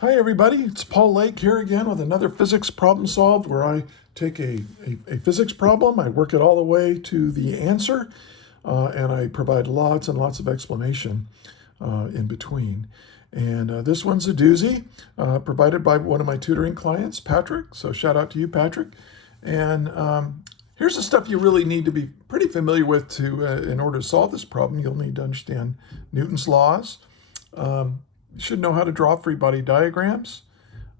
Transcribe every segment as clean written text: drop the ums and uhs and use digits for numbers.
Hi everybody, it's Paul Lake here again with another physics problem solved where I take a physics problem, I work it all the way to the answer, and I provide lots and lots of explanation in between. And this one's a doozy, provided by one of my tutoring clients, Patrick. So shout out to you, Patrick. And here's the stuff you really need to be pretty familiar with in order to solve this problem. You'll need to understand Newton's laws. You should know how to draw free body diagrams.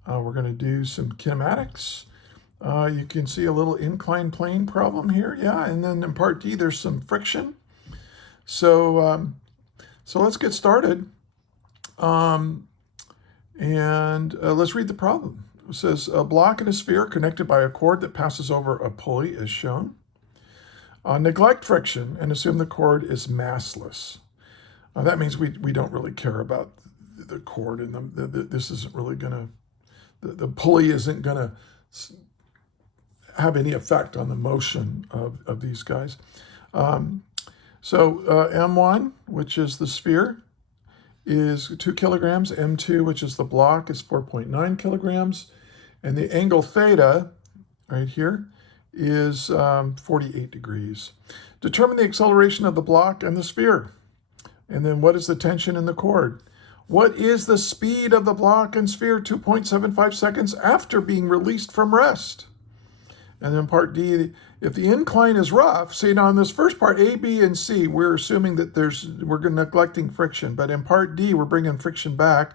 We're going to do some kinematics. You can see a little inclined plane problem here. Yeah, and then in part D, there's some friction. So let's get started. Let's read the problem. It says, a block and a sphere connected by a cord that passes over a pulley as shown. Neglect friction and assume the cord is massless. That means we don't really care about the cord, and this isn't really going to, the pulley isn't going to have any effect on the motion of these guys. M1, which is the sphere, is 2 kilograms. M2, which is the block, is 4.9 kilograms. And the angle theta, right here, is 48 degrees. Determine the acceleration of the block and the sphere. And then what is the tension in the cord? What is the speed of the block and sphere 2.75 seconds after being released from rest? And then part D, if the incline is rough, see now in this first part, A, B, and C, we're assuming that we're neglecting friction, but in part D, we're bringing friction back.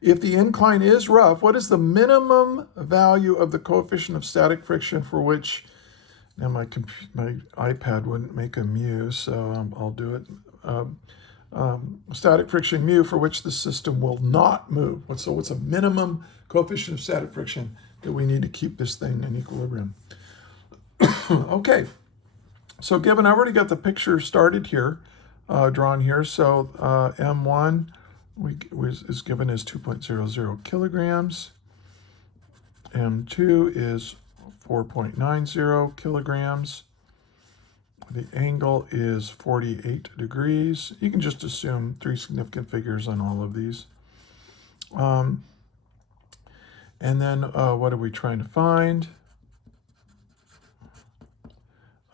If the incline is rough, what is the minimum value of the coefficient of static friction for which, now my iPad wouldn't make a mu, so I'll do it. Static friction mu for which the system will not move. So what's a minimum coefficient of static friction that we need to keep this thing in equilibrium? Okay, so I've already got the picture started here, drawn here. So M1 is given as 2.00 kilograms. M2 is 4.90 kilograms. The angle is 48 degrees. You can just assume 3 significant figures on all of these. And then what are we trying to find?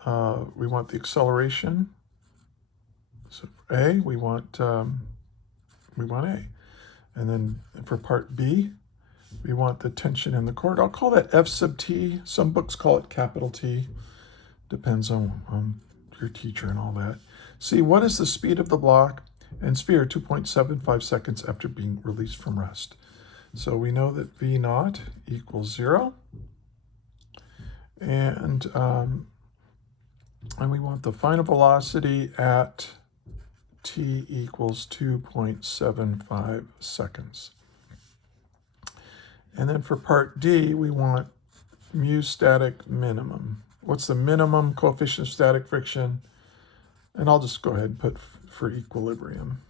We want the acceleration. So A, we want A. And then for part B, we want the tension in the cord. I'll call that F sub T. Some books call it capital T. Depends on your teacher and all that. See, what is the speed of the block and sphere 2.75 seconds after being released from rest? So we know that V naught equals 0. And we want the final velocity at t equals 2.75 seconds. And then for part D, we want mu static minimum. What's the minimum coefficient of static friction? And I'll just go ahead and put for equilibrium.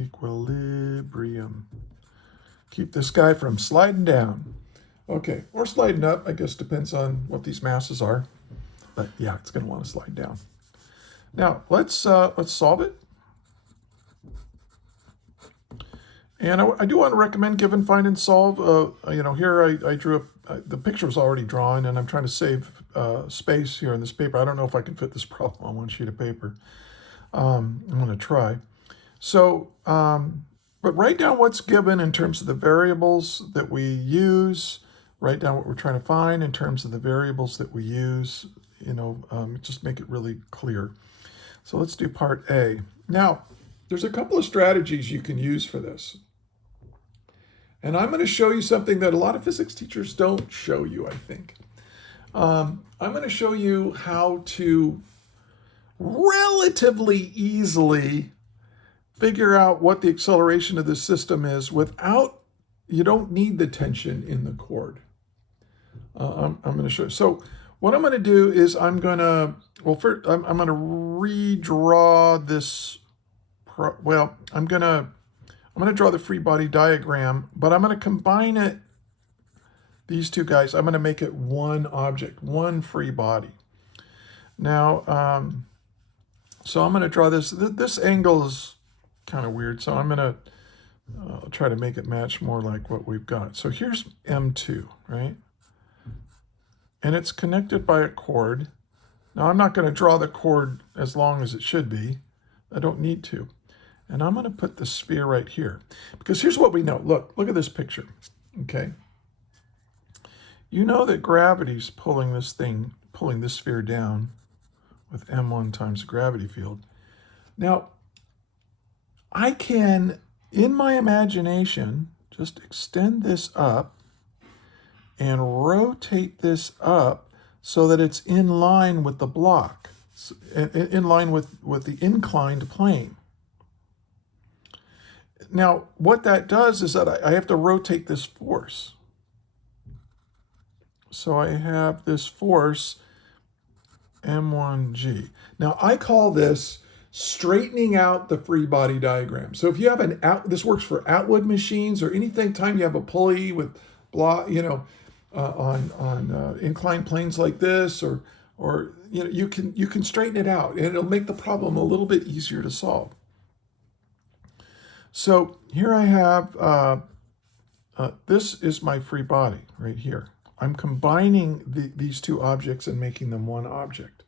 Equilibrium. Keep this guy from sliding down. Okay, or sliding up, I guess depends on what these masses are. But yeah, it's going to want to slide down. Now, let's solve it. And I do want to recommend given, find, and solve. Here I drew up, the picture was already drawn, and I'm trying to save space here in this paper. I don't know if I can fit this problem on one sheet of paper. I'm going to try. So, but write down what's given in terms of the variables that we use. Write down what we're trying to find in terms of the variables that we use. Just make it really clear. So let's do part A. Now, there's a couple of strategies you can use for this. And I'm going to show you something that a lot of physics teachers don't show you, I think. I'm going to show you how to relatively easily figure out what the acceleration of the system is you don't need the tension in the cord. I'm going to show you. So what I'm going to do is I'm going to redraw this. I'm going to draw the free body diagram, but I'm going to combine these two guys. I'm going to make it one object, one free body. Now, so I'm going to draw this. This angle is kind of weird, so I'm going to I'll try to make it match more like what we've got. So here's M2, right? And it's connected by a cord. Now I'm not going to draw the cord as long as it should be. I don't need to. And I'm going to put the sphere right here. Because here's what we know. Look at this picture, okay? You know that gravity's pulling this sphere down with M1 times the gravity field. Now, I can, in my imagination, just extend this up and rotate this up so that it's in line with the block, in line with the inclined plane. Now, what that does is that I have to rotate this force. So I have this force M1G. Now, I call this straightening out the free body diagram. So if you have this works for outwood machines or anything time you have a pulley with block, on inclined planes like this, or you can straighten it out, and it'll make the problem a little bit easier to solve. So here I have this is my free body right here. I'm combining these two objects and making them one object.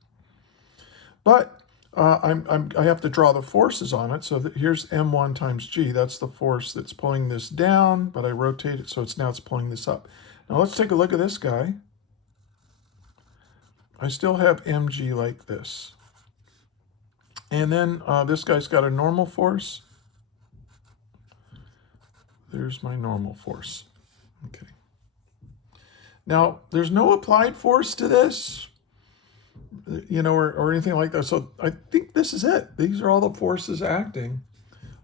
But I have to draw the forces on it. So here's M1 times G. That's the force that's pulling this down, but I rotate it so now it's pulling this up. Now let's take a look at this guy. I still have mg like this. And then this guy's got a normal force. There's my normal force. Okay. Now, there's no applied force to this, or anything like that. So I think this is it. These are all the forces acting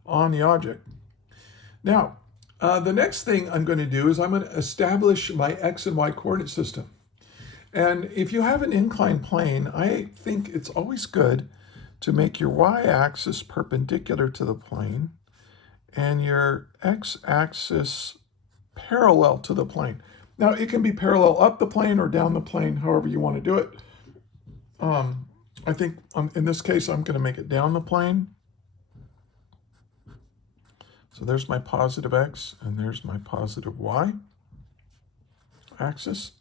on the object. Now, the next thing I'm going to do is I'm going to establish my X and Y coordinate system. And if you have an inclined plane, I think it's always good to make your Y-axis perpendicular to the plane and your X-axis parallel to the plane. Now, it can be parallel up the plane or down the plane, however you want to do it. I think in this case, I'm going to make it down the plane. So there's my positive X and there's my positive Y axis.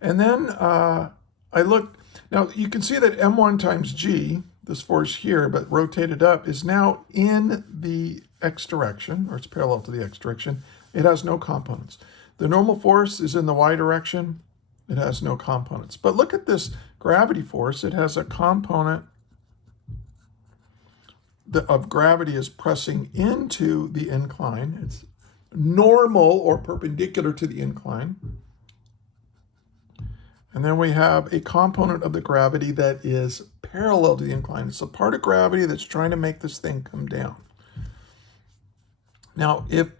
And then I look, now you can see that M1 times G, this force here, but rotated up, is now in the X direction, or it's parallel to the X direction. It has no components. The normal force is in the Y direction. It has no components. But look at this gravity force. It has a component of gravity is pressing into the incline. It's normal or perpendicular to the incline. And then we have a component of the gravity that is parallel to the incline. It's a part of gravity that's trying to make this thing come down. Now, if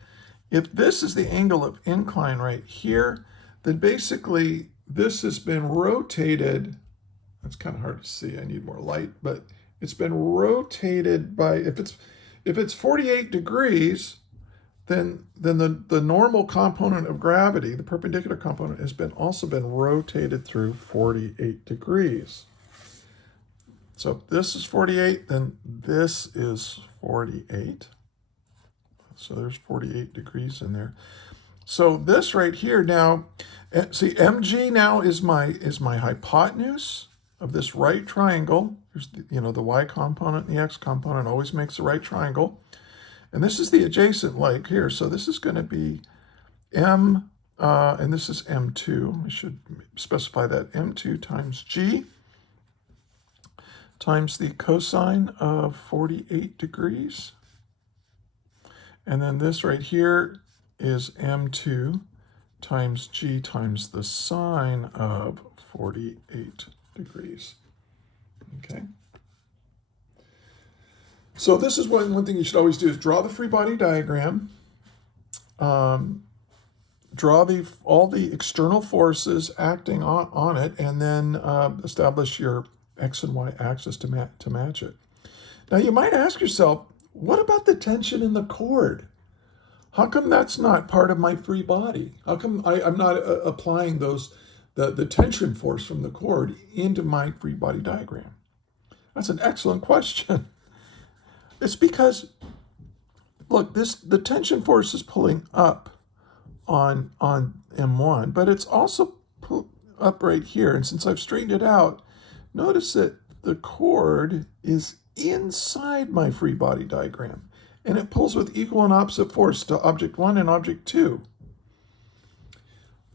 this is the angle of incline right here, then basically this has been rotated. It's kind of hard to see. I need more light, but it's been rotated by, if it's 48 degrees, then the normal component of gravity, the perpendicular component, has also been rotated through 48 degrees. So if this is 48, then this is 48. So there's 48 degrees in there. So this right here now, see, mg now is my hypotenuse of this right triangle. There's the y component and the x component always makes a right triangle. And this is the adjacent leg here. So this is going to be m, and this is m2. I should specify that, m2 times g times the cosine of 48 degrees. And then this right here is m2 times g times the sine of 48 degrees. Okay. So this is one thing you should always do is draw the free body diagram, draw all the external forces acting on it, and then establish your X and Y axis to match it. Now you might ask yourself, what about the tension in the cord? How come that's not part of my free body? How come I'm not applying the tension force from the cord into my free body diagram? That's an excellent question. It's because look, the tension force is pulling up on M1, but it's also up right here. And since I've straightened it out, notice that the cord is inside my free body diagram, and it pulls with equal and opposite force to object 1 and object 2.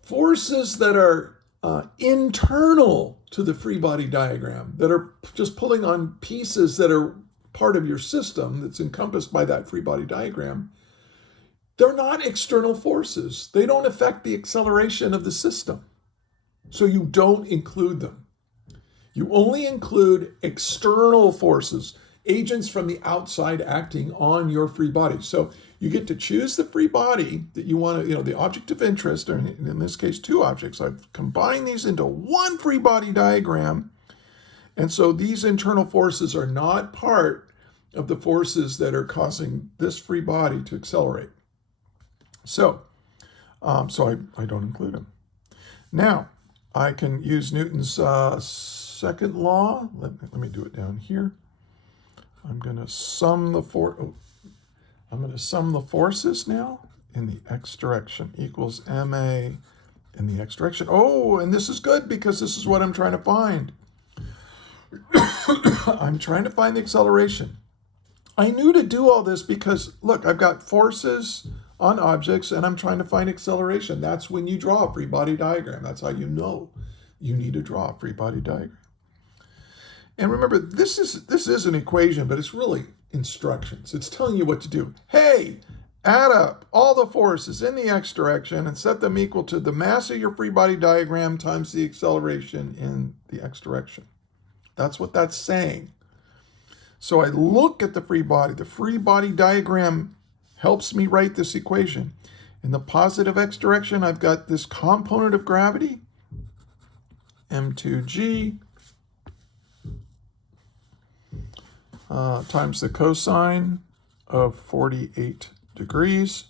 Forces that are internal to the free body diagram, that are just pulling on pieces that are part of your system that's encompassed by that free body diagram, they're not external forces. They don't affect the acceleration of the system. So you don't include them. You only include external forces, agents from the outside acting on your free body. So you get to choose the free body that you want to, the object of interest, or in this case, 2 objects. I've combined these into one free body diagram. And so these internal forces are not part of the forces that are causing this free body to accelerate. So I don't include them. Now, I can use Newton's second law. Let me do it down here. I'm going to sum the forces now in the x direction equals ma in the x direction. Oh, and this is good because this is what I'm trying to find. I'm trying to find the acceleration. I knew to do all this because, look, I've got forces on objects and I'm trying to find acceleration. That's when you draw a free body diagram. That's how you know you need to draw a free body diagram. And remember, this is an equation, but it's really instructions. It's telling you what to do. Hey, add up all the forces in the x direction and set them equal to the mass of your free body diagram times the acceleration in the x direction. That's what that's saying. So I look at the free body. The free body diagram helps me write this equation. In the positive x direction, I've got this component of gravity, m2g, times the cosine of 48 degrees,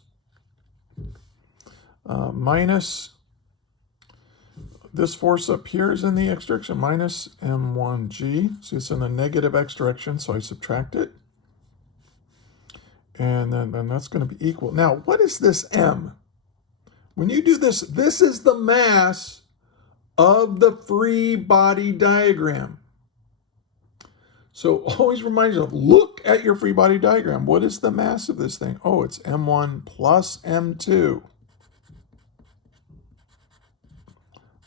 minus this force up here is in the x direction, minus m1g. So it's in the negative x direction, so I subtract it. And then that's going to be equal. Now, what is this m? When you do this, this is the mass of the free body diagram. So always remind yourself, look at your free body diagram. What is the mass of this thing? Oh, it's m1 plus m2.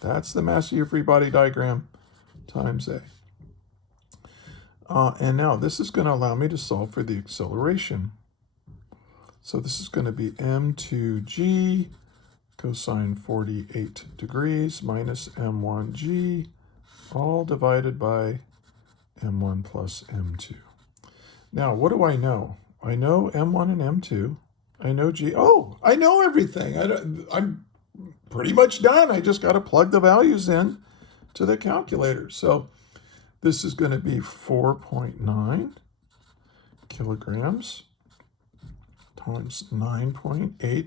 That's the mass of your free body diagram times a. And now this is going to allow me to solve for the acceleration. So this is going to be m2g cosine 48 degrees minus m1g, all divided by m1 plus m2. Now, what do I know? I know m1 and m2. I know g. Oh, I know everything. I'm pretty much done. I just got to plug the values in to the calculator. So this is going to be 4.9 kilograms times 9.8.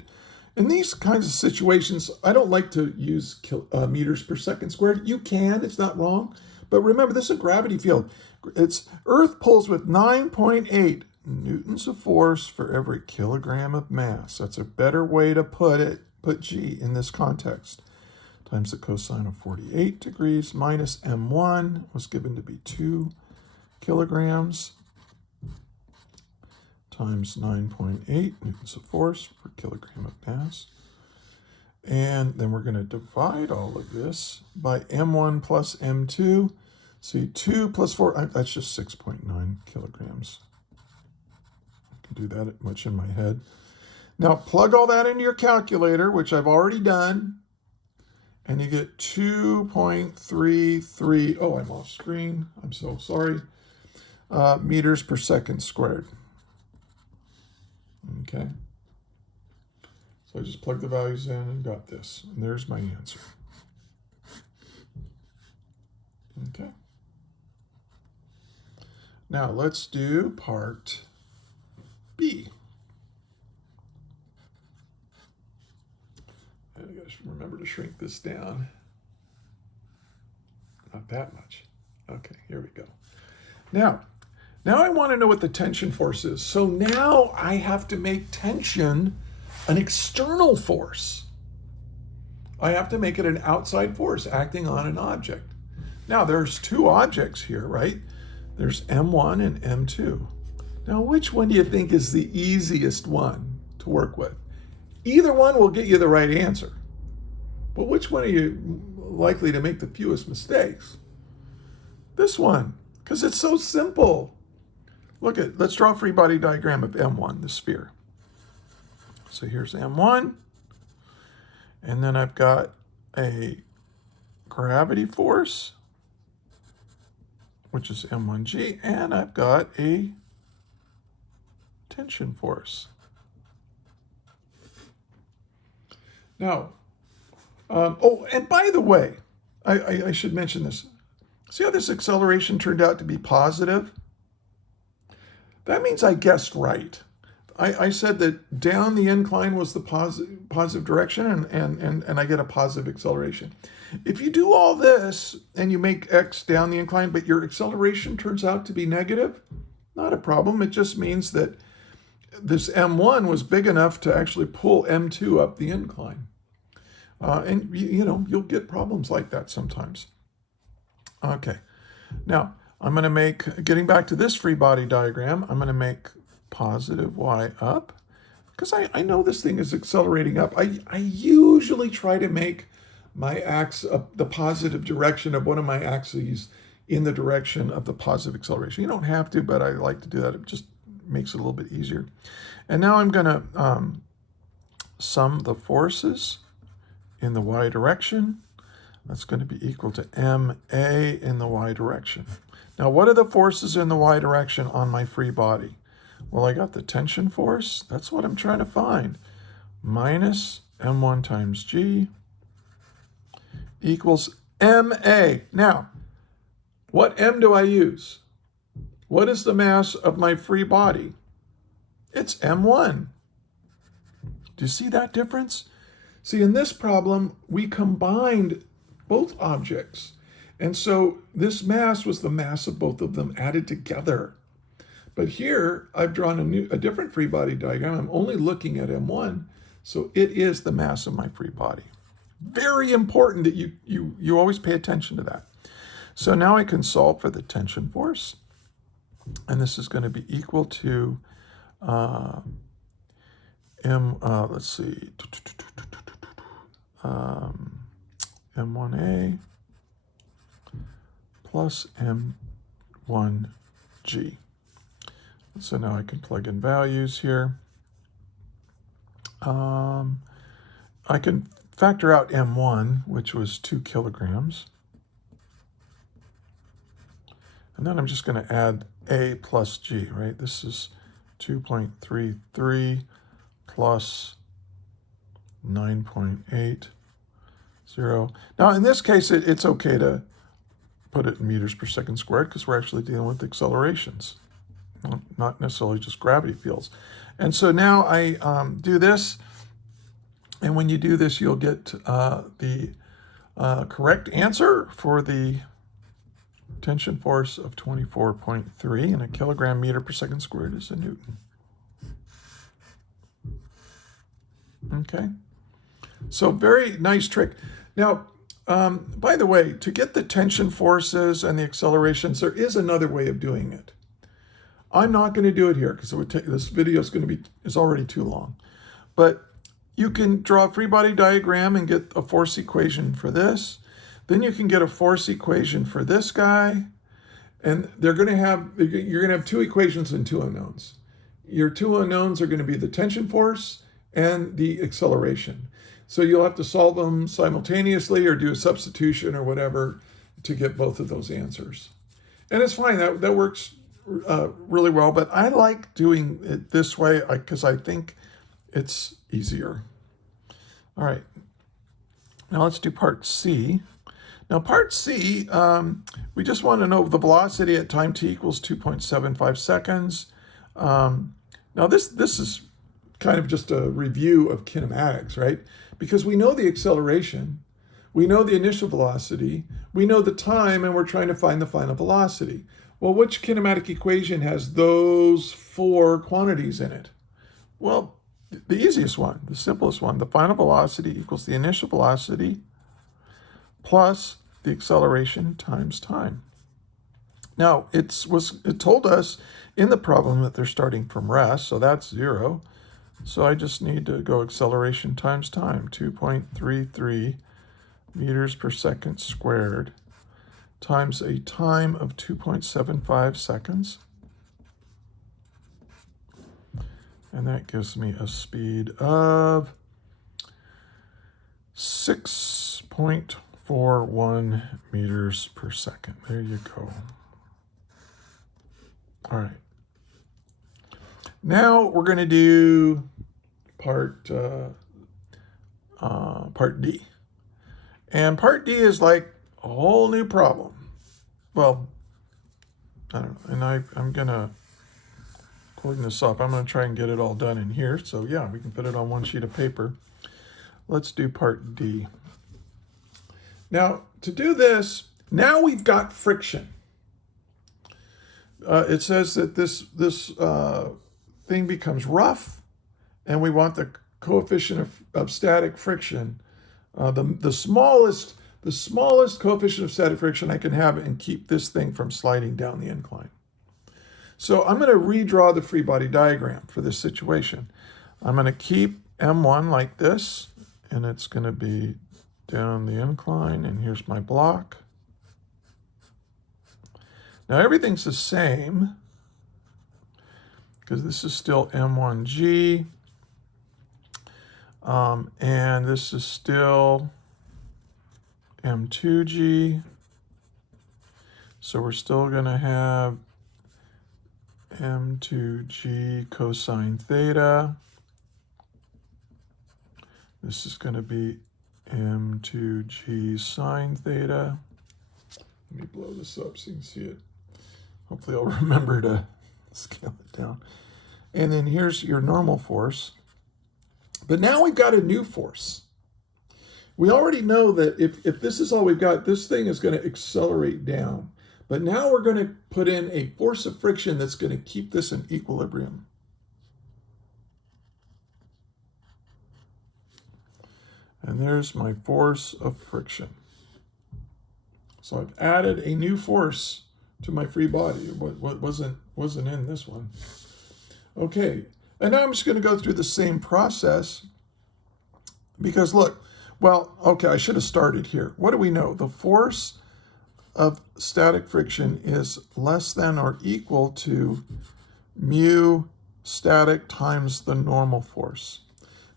In these kinds of situations, I don't like to use meters per second squared. You can, it's not wrong. But remember, this is a gravity field. Earth pulls with 9.8 newtons of force for every kilogram of mass. That's a better way to put it, put G in this context. Times the cosine of 48 degrees minus M1 was given to be 2 kilograms times 9.8 newtons of force per kilogram of mass. And then we're going to divide all of this by M1 plus M2. See, 2 plus 4, that's just 6.9 kilograms. I can do that much in my head. Now plug all that into your calculator, which I've already done, and you get 2.33, oh, I'm off screen, I'm so sorry, meters per second squared. Okay. So I just plugged the values in and got this. And there's my answer. Okay. Now let's do part B. I gotta remember to shrink this down. Not that much. Okay, here we go. Now, Now I want to know what the tension force is. So now I have to make tension an external force. I have to make it an outside force acting on an object. Now there's two objects here, right? There's M1 and M2. Now which one do you think is the easiest one to work with? Either one will get you the right answer. But which one are you likely to make the fewest mistakes? This one, because it's so simple. Let's draw a free body diagram of M1, the sphere. So here's M1, and then I've got a gravity force, which is M1G, and I've got a tension force. Now, oh, and by the way, I should mention this. See how this acceleration turned out to be positive? That means I guessed right. I said that down the incline was the positive direction, and I get a positive acceleration. If you do all this and you make x down the incline, but your acceleration turns out to be negative, not a problem. It just means that this M1 was big enough to actually pull M2 up the incline. And you'll get problems like that sometimes. Okay, now I'm going to make, getting back to this free body diagram, I'm going to make positive y up, because I know this thing is accelerating up. I usually try to make my axis, the positive direction of one of my axes in the direction of the positive acceleration. You don't have to, but I like to do that. It just makes it a little bit easier. And now I'm going to sum the forces in the y direction. That's going to be equal to ma in the y direction. Now, what are the forces in the y direction on my free body? Well, I got the tension force. That's what I'm trying to find. Minus m1 times g equals ma. Now, what m do I use? What is the mass of my free body? It's m1. Do you see that difference? See, in this problem, we combined both objects. And so this mass was the mass of both of them added together. But here, I've drawn a different free body diagram. I'm only looking at M1, so it is the mass of my free body. Very important that you always pay attention to that. So now I can solve for the tension force. And this is going to be equal to let's see, M1A plus M1G. So now I can plug in values here. I can factor out M1, which was 2 kilograms. And then I'm just going to add A plus G, right? This is 2.33 plus 9.80. Now, in this case, it's okay to put it in meters per second squared because we're actually dealing with accelerations, not necessarily just gravity fields. And so now I do this, and when you do this, you'll get the correct answer for the tension force of 24.3, and a kilogram meter per second squared is a Newton. Okay, so very nice trick. Now, by the way, to get the tension forces and the accelerations, there is another way of doing it. I'm not going to do it here because it would take, this video is already too long. But you can draw a free body diagram and get a force equation for this. Then you can get a force equation for this guy, and you're going to have two equations and two unknowns. Your two unknowns are going to be the tension force and the acceleration. So you'll have to solve them simultaneously or do a substitution or whatever to get both of those answers. And it's fine, that works really well, but I like doing it this way because I think it's easier. All right, now let's do part C. Now part C, we just want to know the velocity at time t equals 2.75 seconds. Now this is kind of just a review of kinematics, right? Because we know the acceleration, we know the initial velocity, we know the time, and we're trying to find the final velocity. Well, which kinematic equation has those four quantities in it? Well, the easiest one, the simplest one, the final velocity equals the initial velocity plus the acceleration times time. Now, it told us in the problem that they're starting from rest, so that's 0. So I just need to go acceleration times time, 2.33 meters per second squared, times a time of 2.75 seconds. And that gives me a speed of 6.41 meters per second. There you go. All right. Now we're going to do part D. And part D is like a whole new problem. Well, I don't know. And I'm going to clean this up. I'm going to try and get it all done in here. So yeah, we can put it on one sheet of paper. Let's do part D. Now, to do this, now we've got friction. It says that this thing becomes rough, and we want the coefficient of static friction, the smallest coefficient of static friction I can have and keep this thing from sliding down the incline. So I'm going to redraw the free body diagram for this situation. I'm going to keep M1 like this, and it's going to be down the incline, and here's my block. Now everything's the same because this is still M1G, and this is still M2G. So we're still going to have M2G cosine theta. This is going to be M2G sine theta. Let me blow this up so you can see it. Hopefully I'll remember to scale it down. And then here's your normal force. But now we've got a new force. We already know that if this is all we've got, this thing is going to accelerate down. But now we're going to put in a force of friction that's going to keep this in equilibrium. And there's my force of friction. So I've added a new force to my free body. What wasn't in this one. Okay, and now I'm just going to go through the same process because look, well, okay, I should have started here. What do we know? The force of static friction is less than or equal to mu static times the normal force.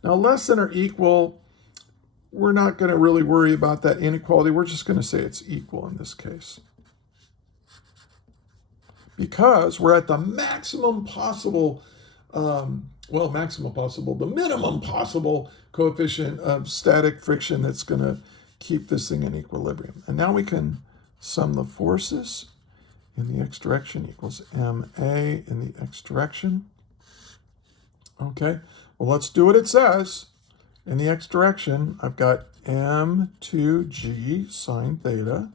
Now, less than or equal, we're not going to really worry about that inequality. We're just going to say it's equal in this case. Because we're at the maximum possible, the minimum possible coefficient of static friction that's going to keep this thing in equilibrium. And now we can sum the forces in the x direction equals ma in the x direction. Okay, well, let's do what it says. In the x direction, I've got m2g sine theta,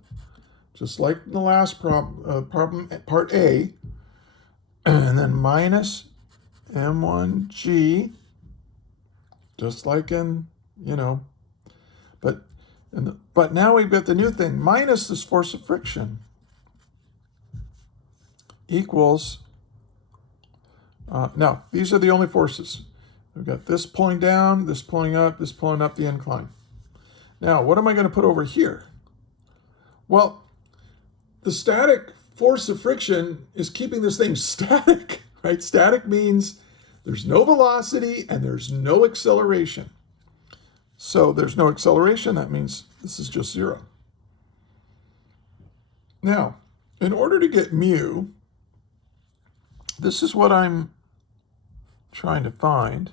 just like in the last problem, part A, and then minus m1g, just like in, but now we've got the new thing, minus this force of friction equals, now, these are the only forces. We've got this pulling down, this pulling up, this pulling up the incline. Now, what am I going to put over here? Well, the static force of friction is keeping this thing static, right? Static means there's no velocity and there's no acceleration. So there's no acceleration, that means this is just 0. Now, in order to get mu, this is what I'm trying to find.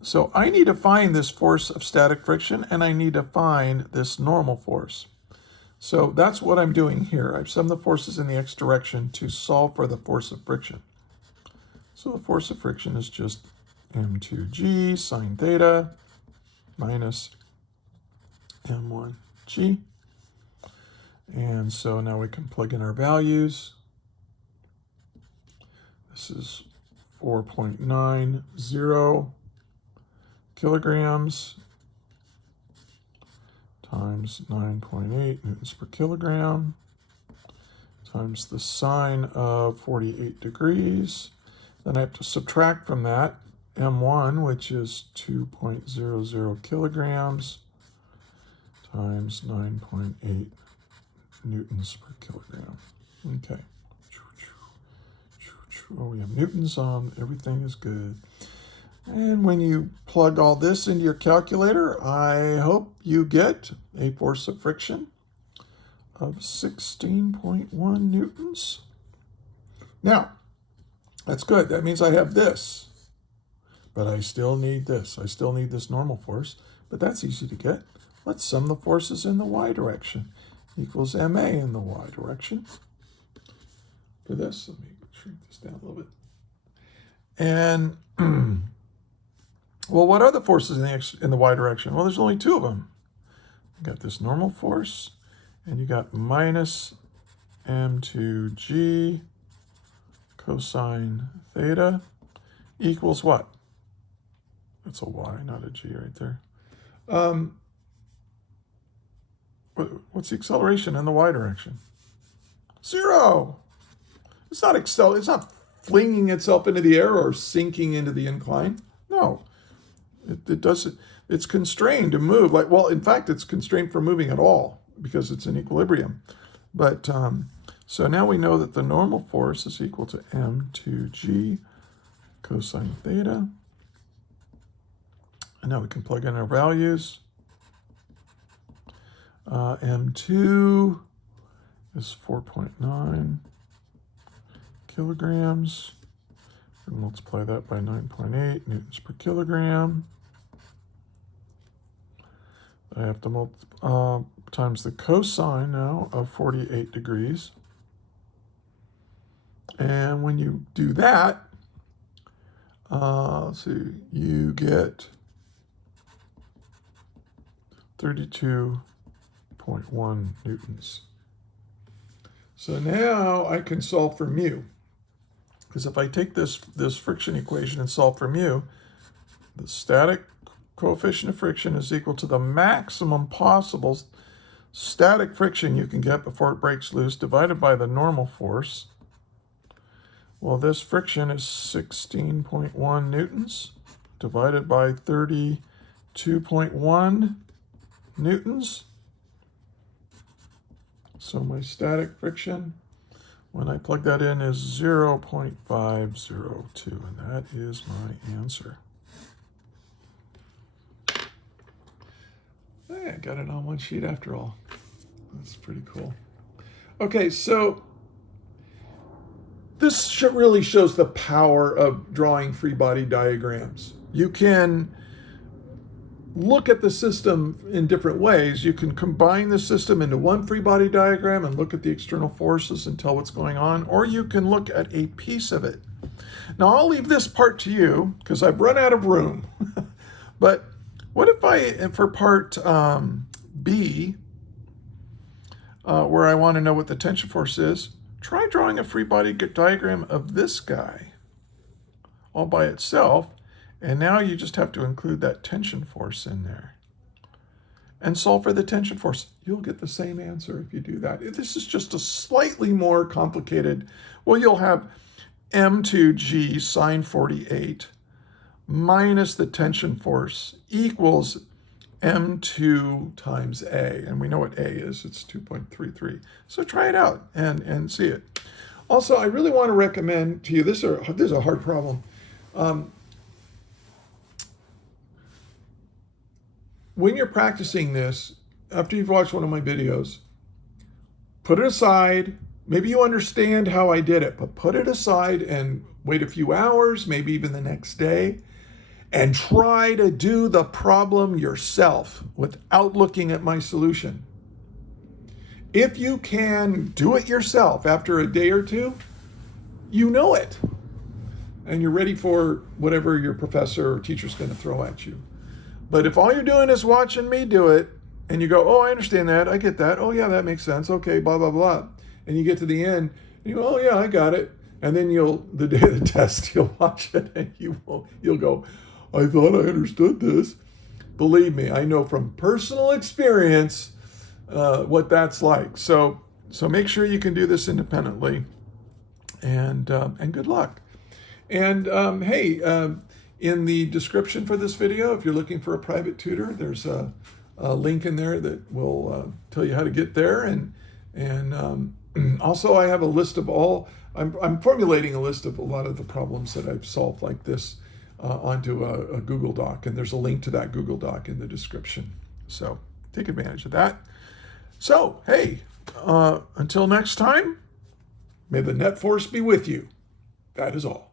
So I need to find this force of static friction, and I need to find this normal force. So that's what I'm doing here. I've summed the forces in the x direction to solve for the force of friction. So the force of friction is just m2g sine theta minus m1g. And so now we can plug in our values. This is 4.90 kilograms times 9.8 newtons per kilogram times the sine of 48 degrees. Then I have to subtract from that M1, which is 2.00 kilograms times 9.8 newtons per kilogram. Okay. Oh, we have newtons on, everything is good. And when you plug all this into your calculator, I hope you get a force of friction of 16.1 newtons. Now, that's good. That means I have this, but I still need this. I still need this normal force, but that's easy to get. Let's sum the forces in the y direction. Equals ma in the y direction. For this, let me shrink this down a little bit. And, well, what are the forces in the y direction? Well, there's only two of them. You got this normal force, and you got minus m2g cosine theta equals what? That's a y, not a g right there. What's the acceleration in the y direction? 0. It's not flinging itself into the air or sinking into the incline. No, it doesn't. It's constrained to move. In fact, it's constrained from moving at all because it's in equilibrium. But so now we know that the normal force is equal to m2g cosine theta. And now we can plug in our values. M2 is 4.9 kilograms. We multiply that by 9.8 newtons per kilogram. I have to times the cosine now of 48 degrees. And when you do that, let's see, you get 32.1 newtons. So now I can solve for mu. Because if I take this friction equation and solve for mu, the static coefficient of friction is equal to the maximum possible static friction you can get before it breaks loose divided by the normal force. Well, this friction is 16.1 newtons divided by 32.1 newtons. So my static friction, when I plug that in, is 0.502, and that is my answer. Hey, I got it on one sheet after all. That's pretty cool. Okay, so this really shows the power of drawing free body diagrams. You can look at the system in different ways. You can combine the system into one free body diagram and look at the external forces and tell what's going on, or you can look at a piece of it. Now, I'll leave this part to you because I've run out of room. But what if for part B, where I want to know what the tension force is, try drawing a free body diagram of this guy all by itself. And now you just have to include that tension force in there and solve for the tension force. You'll get the same answer if you do that. This is just a slightly more complicated. Well, you'll have m2g sine 48 minus the tension force equals m2 times a. And we know what a is. It's 2.33. So try it out and see it. Also, I really want to recommend to you, this is a hard problem. When you're practicing this, after you've watched one of my videos, put it aside. Maybe you understand how I did it, but put it aside and wait a few hours, maybe even the next day, and try to do the problem yourself without looking at my solution. If you can do it yourself after a day or two, you know it, and you're ready for whatever your professor or teacher's going to throw at you. But if all you're doing is watching me do it, and you go, oh, I understand that. I get that. Oh, yeah, that makes sense. Okay, blah, blah, blah. And you get to the end, and you go, oh, yeah, I got it. And then the day of the test, you'll watch it, and you'll go, I thought I understood this. Believe me, I know from personal experience what that's like. So make sure you can do this independently, and good luck. And hey, in the description for this video, if you're looking for a private tutor, there's a link in there that will tell you how to get there. And also, I have a list of all. I'm formulating a list of a lot of the problems that I've solved like this onto a Google Doc, and there's a link to that Google Doc in the description. So take advantage of that. So hey, until next time, may the net force be with you. That is all.